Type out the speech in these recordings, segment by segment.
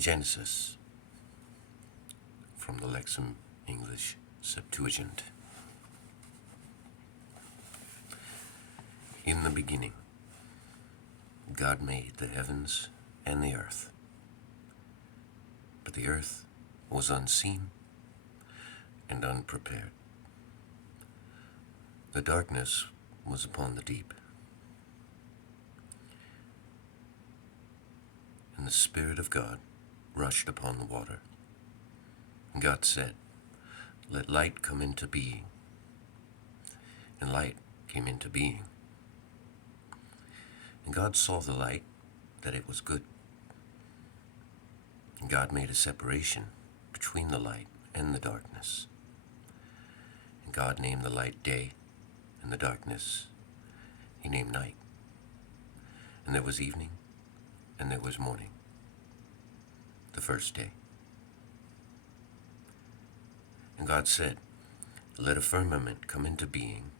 Genesis from the Lexham English Septuagint. In the beginning, God made the heavens and the earth. But the earth was unseen and unprepared. The darkness was upon the deep, and the Spirit of God rushed upon the water. And God said, "Let light come into being." And light came into being. And God saw the light, that it was good. And God made a separation between the light and the darkness. And God named the light day, and the darkness he named night. And there was evening, and there was morning, the first day. And God said, "Let a firmament come into being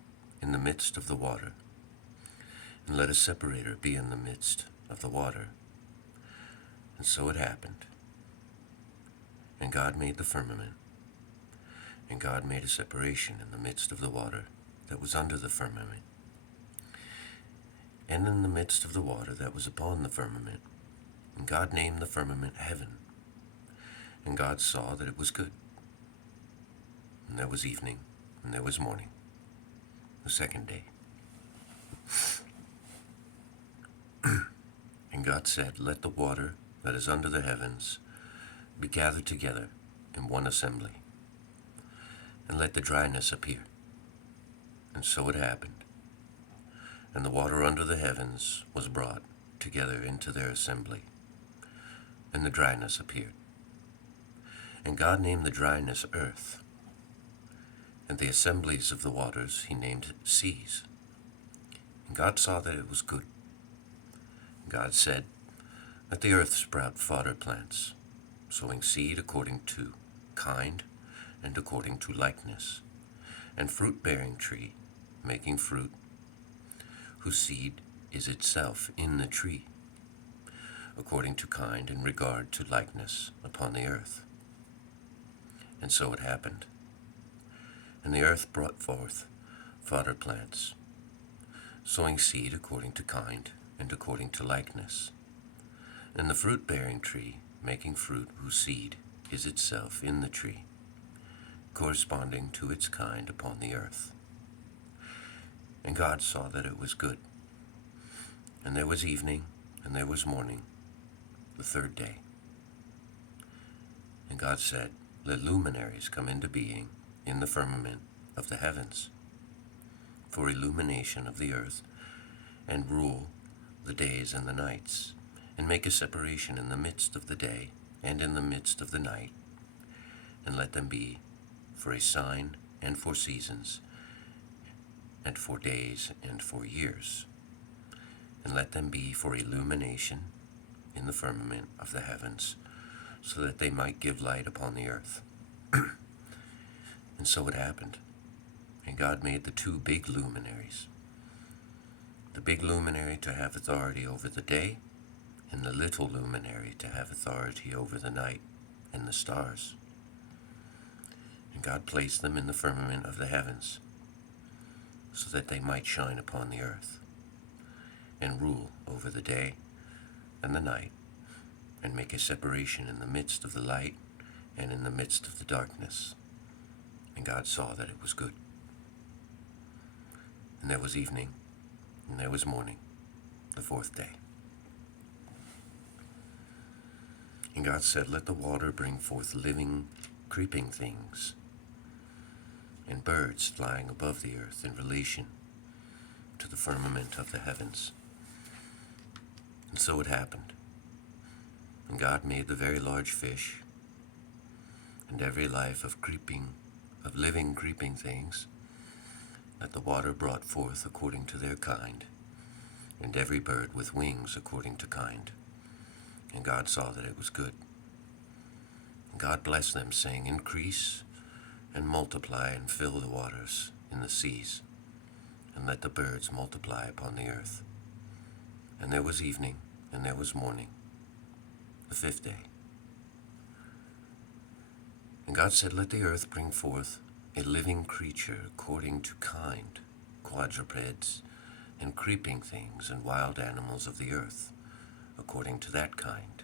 in the midst of the water, and let a separator be in the midst of the water." And so it happened. And God made the firmament, and God made a separation in the midst of the water that was under the firmament, and in the midst of the water that was upon the firmament. And God named the firmament heaven. And God saw that it was good. And there was evening, and there was morning, the second day. And God said, "Let the water that is under the heavens be gathered together in one assembly, and let the dryness appear." And so it happened. And the water under the heavens was brought together into their assembly, and the dryness appeared. And God named the dryness earth, and the assemblies of the waters he named seas. And God saw that it was good. And God said, "Let the earth sprout fodder plants, sowing seed according to kind and according to likeness, and fruit-bearing tree, making fruit, whose seed is itself in the tree, according to kind in regard to likeness upon the earth." And so it happened. And the earth brought forth fodder plants, sowing seed according to kind and according to likeness, and the fruit-bearing tree, making fruit, whose seed is itself in the tree, corresponding to its kind upon the earth. And God saw that it was good. And there was evening, and there was morning, the third day. And God said, "Let luminaries come into being in the firmament of the heavens, for illumination of the earth, and rule the days and the nights, and make a separation in the midst of the day and in the midst of the night, and let them be for a sign and for seasons, and for days and for years, and let them be for illumination in the firmament of the heavens, so that they might give light upon the earth." And so it happened. And God made the two big luminaries, the big luminary to have authority over the day, and the little luminary to have authority over the night and the stars. And God placed them in the firmament of the heavens, so that they might shine upon the earth, and rule over the day and the night, and make a separation in the midst of the light and in the midst of the darkness. And God saw that it was good. And there was evening, and there was morning, the fourth day. And God said, "Let the water bring forth living, creeping things, and birds flying above the earth in relation to the firmament of the heavens." And so it happened. And God made the very large fish, and every life of living creeping things that the water brought forth according to their kind, and every bird with wings according to kind. And God saw that it was good. And God blessed them, saying, "Increase and multiply, and fill the waters in the seas, and let the birds multiply upon the earth." And there was evening, and there was morning, the fifth day. And God said, let the earth bring forth a living creature according to kind, quadrupeds, and creeping things, and wild animals of the earth, according to that kind,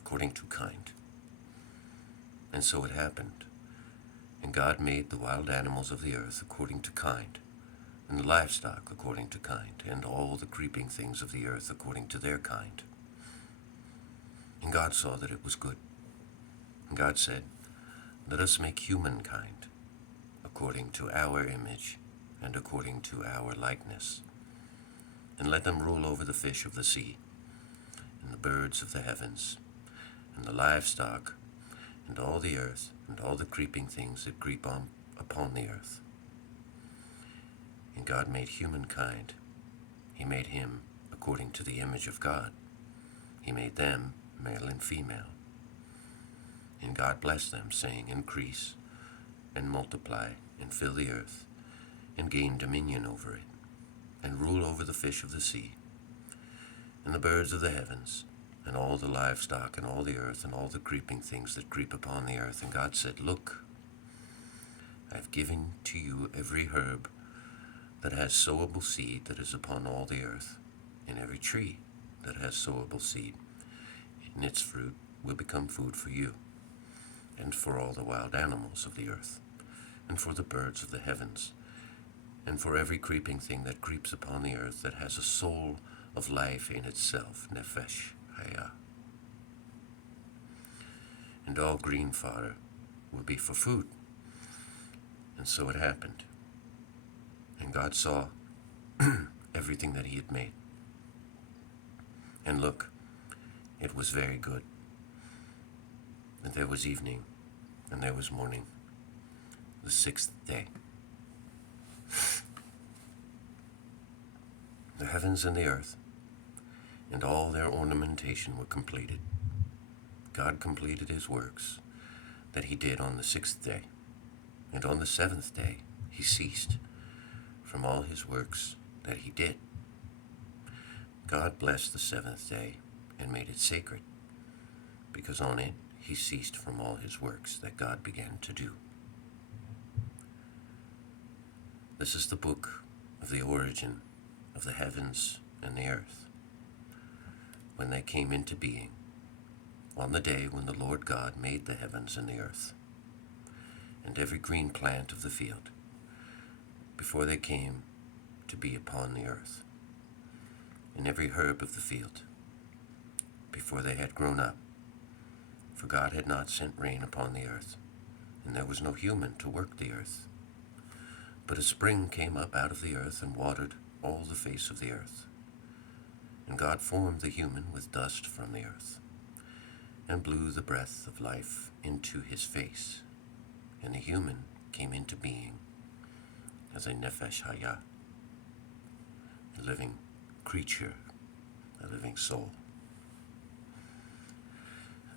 according to kind. And so it happened. And God made the wild animals of the earth according to kind, and the livestock according to kind, and all the creeping things of the earth according to their kind. And God saw that it was good. And God said, let us make humankind according to our image and according to our likeness, and let them rule over the fish of the sea, and the birds of the heavens, and the livestock, and all the earth, and all the creeping things that creep upon the earth. And God made humankind. He made him according to the image of God. He made them male and female. And God blessed them, saying, increase, and multiply, and fill the earth, and gain dominion over it, and rule over the fish of the sea, and the birds of the heavens, and all the livestock, and all the earth, and all the creeping things that creep upon the earth. And God said, look, I have given to you every herb that has sowable seed that is upon all the earth, and every tree that has sowable seed, and its fruit will become food for you, and for all the wild animals of the earth, and for the birds of the heavens, and for every creeping thing that creeps upon the earth that has a soul of life in itself, nefesh, hayah. And all green fodder will be for food. And so it happened. And God saw everything that he had made. And look, it was very good. And there was evening, and there was morning, the sixth day. The heavens and the earth, and all their ornamentation were completed. God completed his works that he did on the sixth day, and on the seventh day he ceased from all his works that he did. God blessed the seventh day and made it sacred, because on it he ceased from all his works that God began to do. This is the book of the origin of the heavens and the earth, when they came into being, on the day when the Lord God made the heavens and the earth, and every green plant of the field, before they came to be upon the earth, and every herb of the field, before they had grown up, for God had not sent rain upon the earth, and there was no human to work the earth. But a spring came up out of the earth and watered all the face of the earth. And God formed the human with dust from the earth, and blew the breath of life into his face, and the human came into being as a nefesh hayah, a living creature, a living soul.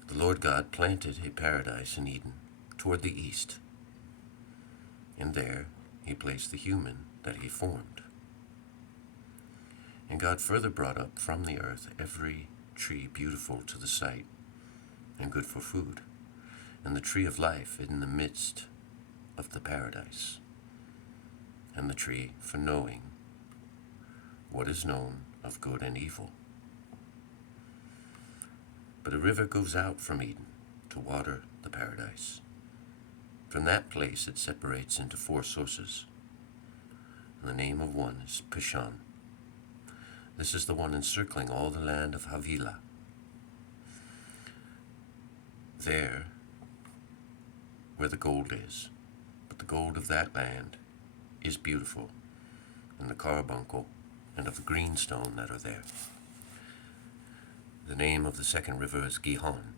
The Lord God planted a paradise in Eden toward the east, and there he placed the human that he formed. And God further brought up from the earth every tree beautiful to the sight and good for food, and the tree of life in the midst of the paradise, and the tree for knowing what is known of good and evil. But a river goes out from Eden to water the paradise. From that place it separates into 4 sources, and the name of one is Pishon. This is the one encircling all the land of Havilah. There, where the gold is, but the gold of that land is beautiful, and the carbuncle and of the green stone that are there. The name of the second river is Gihon.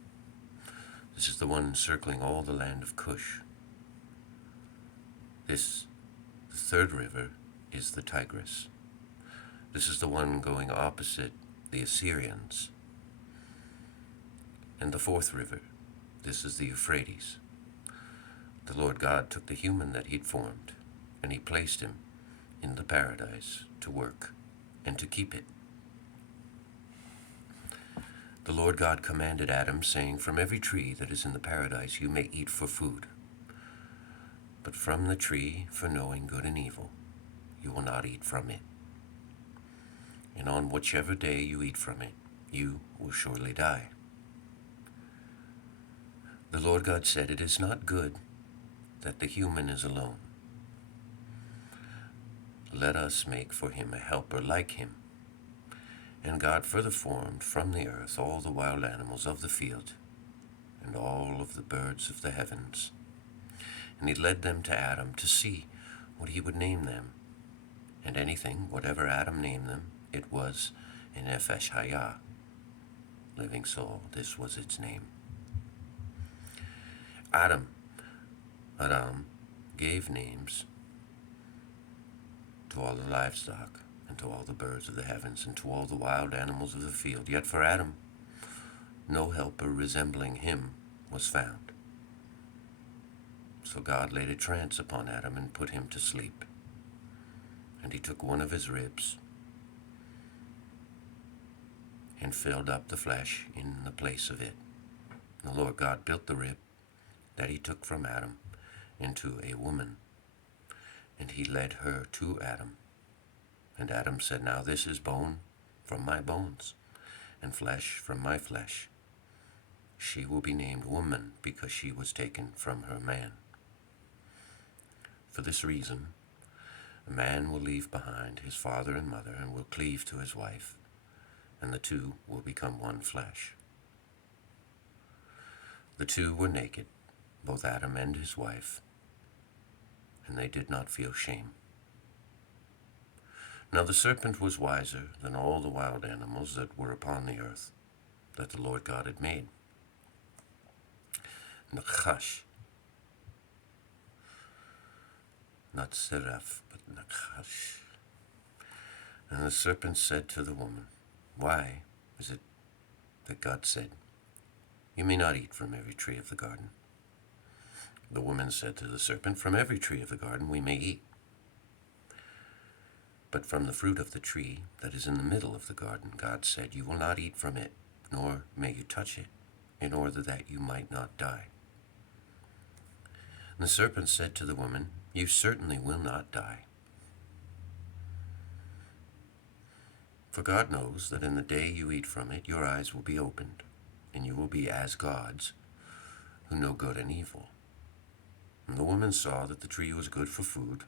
This is the one encircling all the land of Cush. The third river is the Tigris. This is the one going opposite the Assyrians. And the fourth river, this is the Euphrates. The Lord God took the human that he'd formed, and he placed him in the paradise to work and to keep it. The Lord God commanded Adam, saying, From every tree that is in the paradise you may eat for food, but from the tree for knowing good and evil you will not eat from it. And on whichever day you eat from it, you will surely die. The Lord God said, It is not good that the human is alone. Let us make for him a helper like him. And God further formed from the earth all the wild animals of the field, and all of the birds of the heavens. And he led them to Adam to see what he would name them. And anything, whatever Adam named them, it was an Nefesh Hayah, living soul. This was its name. Adam gave names to all the livestock, and to all the birds of the heavens, and to all the wild animals of the field. Yet for Adam no helper resembling him was found. So God laid a trance upon Adam and put him to sleep. And he took one of his ribs and filled up the flesh in the place of it. And the Lord God built the rib that he took from Adam into a woman, and he led her to Adam. And Adam said, Now this is bone from my bones, and flesh from my flesh. She will be named woman, because she was taken from her man. For this reason, a man will leave behind his father and mother, and will cleave to his wife, and the two will become one flesh. The two were naked, both Adam and his wife, and they did not feel shame. Now the serpent was wiser than all the wild animals that were upon the earth that the Lord God had made. Nachash, not seraph, but Nachash. And the serpent said to the woman, Why is it that God said, You may not eat from every tree of the garden? The woman said to the serpent, From every tree of the garden we may eat. But from the fruit of the tree that is in the middle of the garden, God said, You will not eat from it, nor may you touch it, in order that you might not die. And the serpent said to the woman, You certainly will not die. For God knows that in the day you eat from it, your eyes will be opened, and you will be as gods, who know good and evil. And the woman saw that the tree was good for food,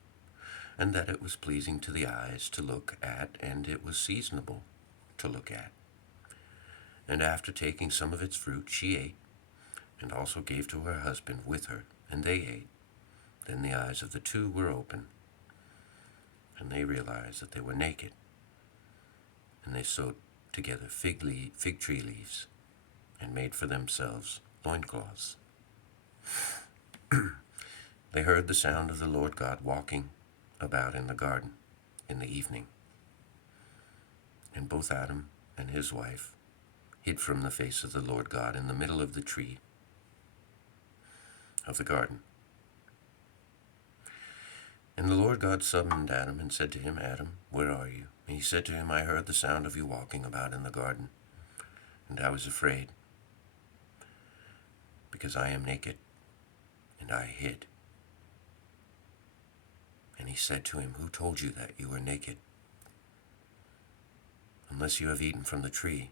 and that it was pleasing to the eyes to look at, and it was seasonable to look at. And after taking some of its fruit, she ate, and also gave to her husband with her, and they ate. Then the eyes of the two were open, and they realized that they were naked. And they sewed together fig tree leaves, and made for themselves loincloths. They heard the sound of the Lord God walking about in the garden in the evening. And both Adam and his wife hid from the face of the Lord God in the middle of the tree of the garden. And the Lord God summoned Adam and said to him, Adam, where are you? And he said to him, I heard the sound of you walking about in the garden, and I was afraid, because I am naked, and I hid. And he said to him, Who told you that you were naked? Unless you have eaten from the tree,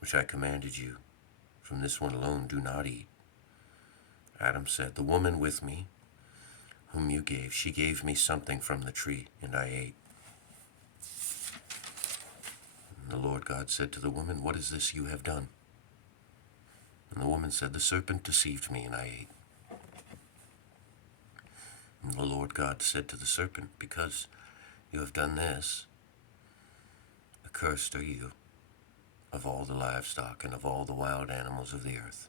which I commanded you, from this one alone do not eat. Adam said, The woman with me, whom you gave, she gave me something from the tree, and I ate. And the Lord God said to the woman, What is this you have done? And the woman said, The serpent deceived me, and I ate. And the Lord God said to the serpent, Because you have done this, accursed are you of all the livestock and of all the wild animals of the earth.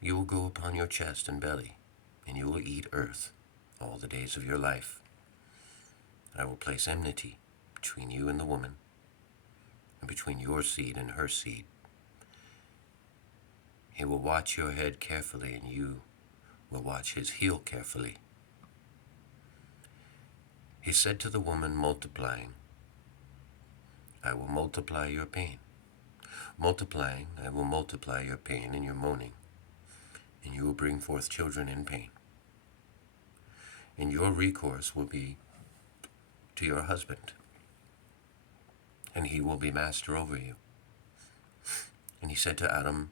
You will go upon your chest and belly, and you will eat earth all the days of your life. I will place enmity between you and the woman, and between your seed and her seed. He will watch your head carefully, and you will watch his heel carefully. He said to the woman, multiplying, I will multiply your pain. Multiplying, I will multiply your pain and your moaning, and you will bring forth children in pain. And your recourse will be to your husband, and he will be master over you. And he said to Adam,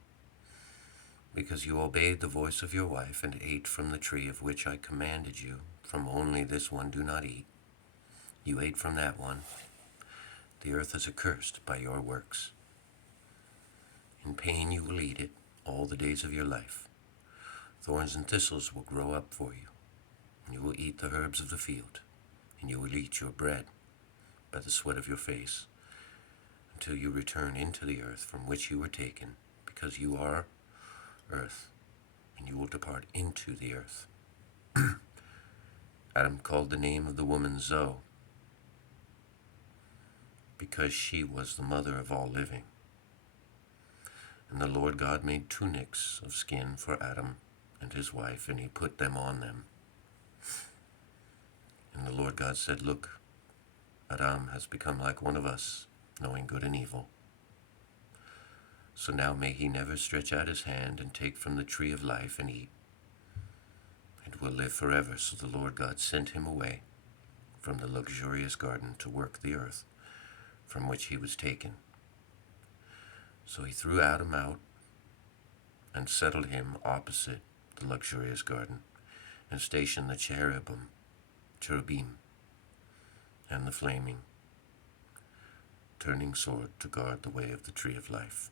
because you obeyed the voice of your wife and ate from the tree of which I commanded you, from only this one do not eat. You ate from that one. The earth is accursed by your works. In pain you will eat it all the days of your life. Thorns and thistles will grow up for you, and you will eat the herbs of the field, and you will eat your bread by the sweat of your face, until you return into the earth from which you were taken, because you are earth, and you will depart into the earth. Adam called the name of the woman Zoe, because she was the mother of all living. And the Lord God made tunics of skin for Adam and his wife, and he put them on them. And the Lord God said, look, Adam has become like one of us, knowing good and evil. So now may he never stretch out his hand and take from the tree of life and eat, and will live forever. So the Lord God sent him away from the luxurious garden to work the earth from which he was taken. So he threw Adam out and settled him opposite the luxurious garden, and stationed the cherubim, and the flaming, turning sword to guard the way of the tree of life.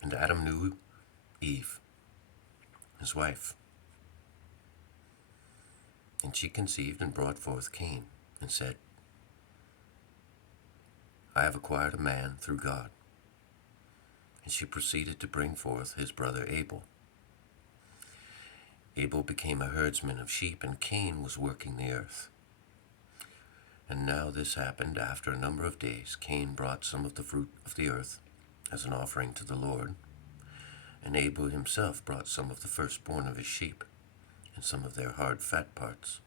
And Adam knew Eve, his wife, and she conceived and brought forth Cain, and said, I have acquired a man through God. And she proceeded to bring forth his brother Abel. Abel became a herdsman of sheep, and Cain was working the earth. And now this happened after a number of days. Cain brought some of the fruit of the earth as an offering to the Lord, and Abel himself brought some of the firstborn of his sheep, and some of their hard fat parts.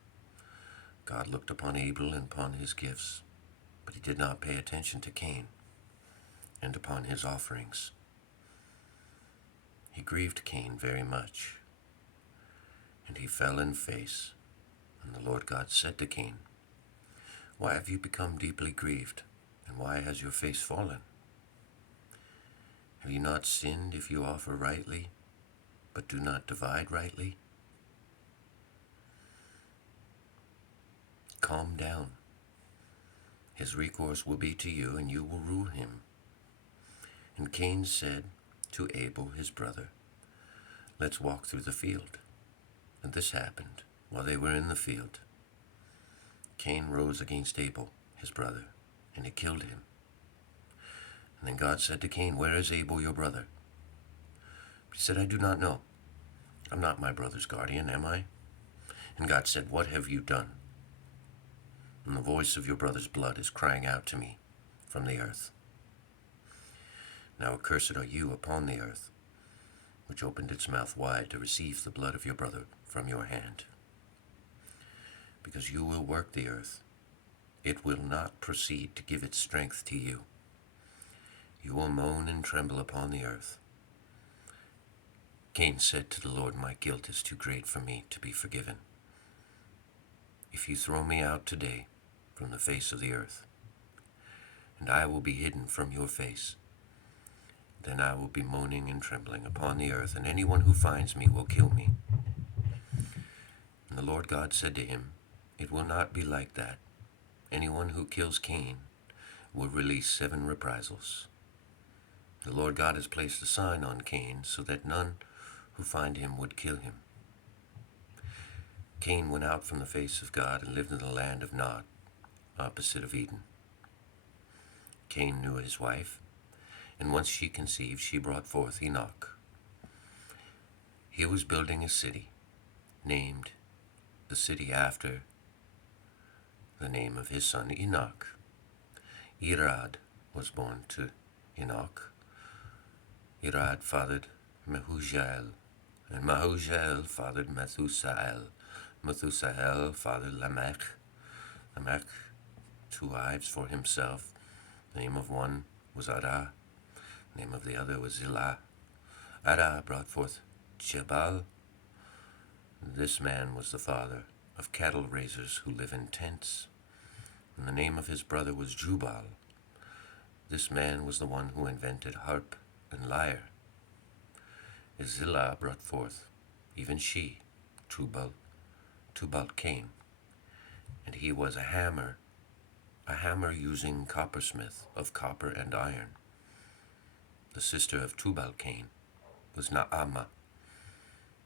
God looked upon Abel and upon his gifts, but he did not pay attention to Cain and upon his offerings. He grieved Cain very much, and he fell in face. And the Lord God said to Cain, why have you become deeply grieved, and why has your face fallen? Have you not sinned if you offer rightly, but do not divide rightly? Calm down. His recourse will be to you, and you will rule him. And Cain said to Abel his brother, let's walk through the field. And this happened while they were in the field. Cain rose against Abel his brother, and he killed him. And then God said to Cain, where is Abel your brother? He said, I do not know. I'm not my brother's guardian, am I? And God said, what have you done? And the voice of your brother's blood is crying out to me from the earth. Now accursed are you upon the earth, which opened its mouth wide to receive the blood of your brother from your hand. Because you will work the earth, it will not proceed to give its strength to you. You will moan and tremble upon the earth. Cain said to the Lord, my guilt is too great for me to be forgiven. If you throw me out today from the face of the earth, and I will be hidden from your face, then I will be moaning and trembling upon the earth, and anyone who finds me will kill me. And the Lord God said to him, it will not be like that. Anyone who kills Cain will release 7 reprisals. The Lord God has placed a sign on Cain, so that none who find him would kill him. Cain went out from the face of God and lived in the land of Nod, opposite of Eden. Cain knew his wife, and once she conceived, she brought forth Enoch. He was building a city, named the city after the name of his son Enoch. Irad was born to Enoch. Irad fathered Mehujael, and Mehujael fathered Methusael. Methusael fathered Lamech, Lamech 2 wives for himself. The name of one was Ada, the name of the other was Zillah. Ada brought forth Jebal. This man was the father of cattle raisers who live in tents, and the name of his brother was Jubal. This man was the one who invented harp and lyre. Zillah brought forth, even she, Tubal. Tubal Cain, and he was a hammer using coppersmith of copper and iron. The sister of Tubal Cain was Naamah.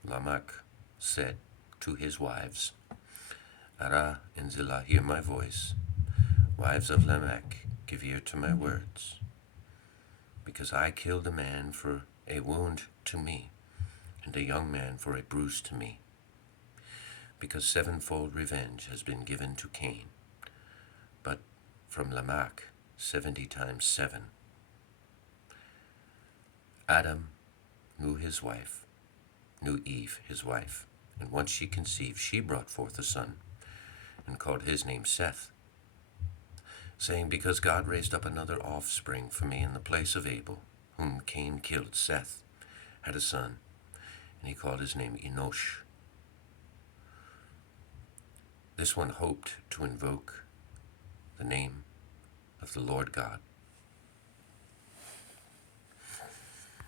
Lamech said to his wives, Ara and Zillah, hear my voice. Wives of Lamech, give ear to my words. Because I killed a man for a wound to me, and a young man for a bruise to me. Because sevenfold revenge has been given to Cain, but from Lamech 70 times 7. Adam knew Eve his wife, and once she conceived, she brought forth a son, and called his name Seth, saying, because God raised up another offspring for me in the place of Abel, whom Cain killed. Seth had a son, and he called his name Enosh. This one hoped to invoke the name of the Lord God,